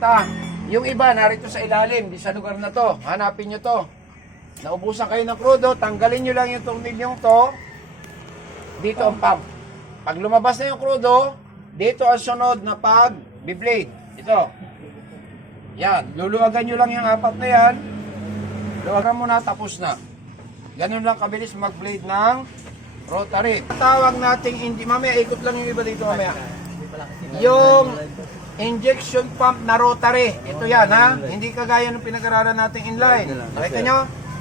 direkta. Yung iba, narito sa ilalim, di sa lugar na to. Hanapin nyo to. Naubusan kayo ng krudo, tanggalin nyo lang yung tornilyong to. Dito ang pump. Pag lumabas na yung krudo, dito ang sunod na pag-blade. Ito. Yan. Luluwagan nyo lang yung apat na yan. Luwagan mo na, tapos na. Ganun lang kabilis mag-blade ng rotary. Tawag nating, mamaya ikot lang yung iba dito mamaya. Yung injection pump na rotary. Ito yan ha. Hindi kagaya ng pinag-aralan nating inline. Nakita nyo?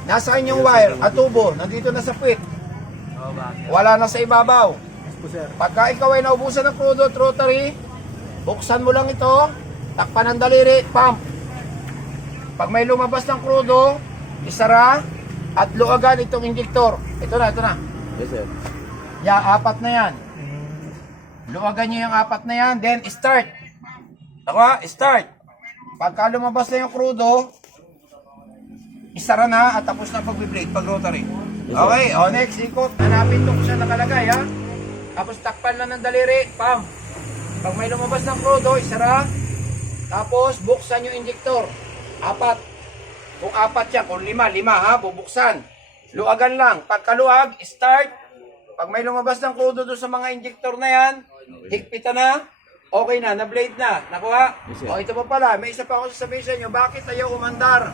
Nasa kanyang wire at tubo. Nandito na sa puwit. Wala na sa ibabaw. Pagka ikaw ay naubusan ng crude at rotary, buksan mo lang ito, takpan ng daliri, pump. Pag may lumabas ng crudo, isara at luagan itong injector. Ito na, ito na. Yes, sir. Apat na yan. Luwagan nyo yung apat na yan, then start. Ako, start. Pagka lumabas na yung crudo, isara na at tapos na pag-blade, pag-rotary. Okay, next, ikot. Hanapin ito kung saan nakalagay, ha? Tapos takpan lang ng daliri, pump. Pag may lumabas ng crudo, isara. Tapos buksan yung injector. Apat. Kung apat yan, kung lima ha, bubuksan. Luagan lang. Pagkaluag, start. Pag may lumabas ng crudo doon sa mga injector na yan, higpitan na, okay na, na-blade na. Nakuha? Ito pa pala, may isa pa ako sasabihin sa inyo, bakit ayaw umandar?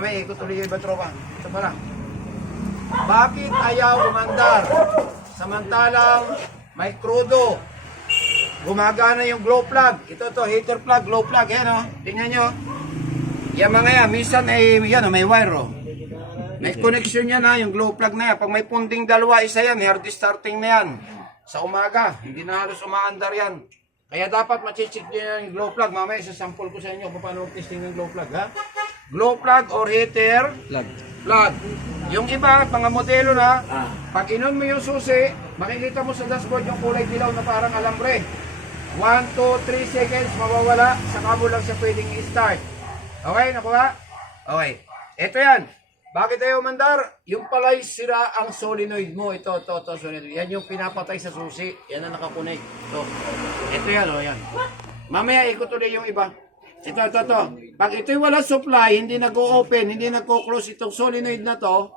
May ikot ulit yung iba tropa. Ito pala. Bakit ayaw umandar? Samantalang may crudo. Gumagana yung glow plug. Ito to, heater plug, glow plug. Yan o, tingnan nyo. Yan mga yan, minsan ay, yan o, may wire o. May connection yan ha, yung glow plug na yan. Pag may punting dalawa, isa yan, hard starting na yan. Sa umaga, hindi na halos umaandar yan. Kaya dapat machichik nyo yung glow plug. Mamaya, isasample ko sa inyo kung paano testing ng glow plug ha. Glow plug or heater plug. Yung iba, mga modelo na, pag inon mo yung susi, makikita mo sa dashboard yung kulay dilaw na parang alambre. 1, 2, 3 seconds, mawawala, saka mo lang siya pwedeng i-start. Okay, nakuha? Okay. Ito yan. Bakit tayo umandar? Yung pala'y sira ang solenoid mo. Ito, solenoid. Yan yung pinapatay sa susi. Yan ang nakakonect. Ito yan, yan. Mamaya, ikot ulit yung iba. Ito. Pag ito'y wala supply, hindi nag-o-open, hindi nag-o-close itong solenoid na to,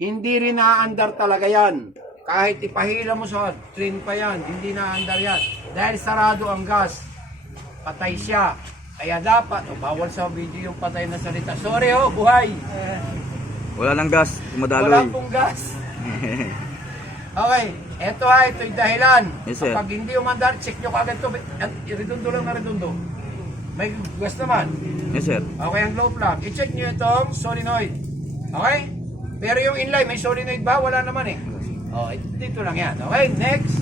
hindi rin naaandar talaga yan. Kahit ipahila mo sa train pa yan, hindi naaandar yan. Dahil sarado ang gas, patay siya. Kaya dapat, bawal sa video yung patay na salita. Sorry buhay. Wala nang gas, tumadaloy. Wala pong gas. Okay, ito'y dahilan. Yes, sir. Kapag hindi umandar, check nyo kagad ito. Redondo lang na redondo. May gas naman. Yes, sir. Okay, ang glow plug. I-check nyo itong solenoid. Okay? Pero yung inline, may solenoid ba? Wala naman eh. Dito lang yan. Okay, next.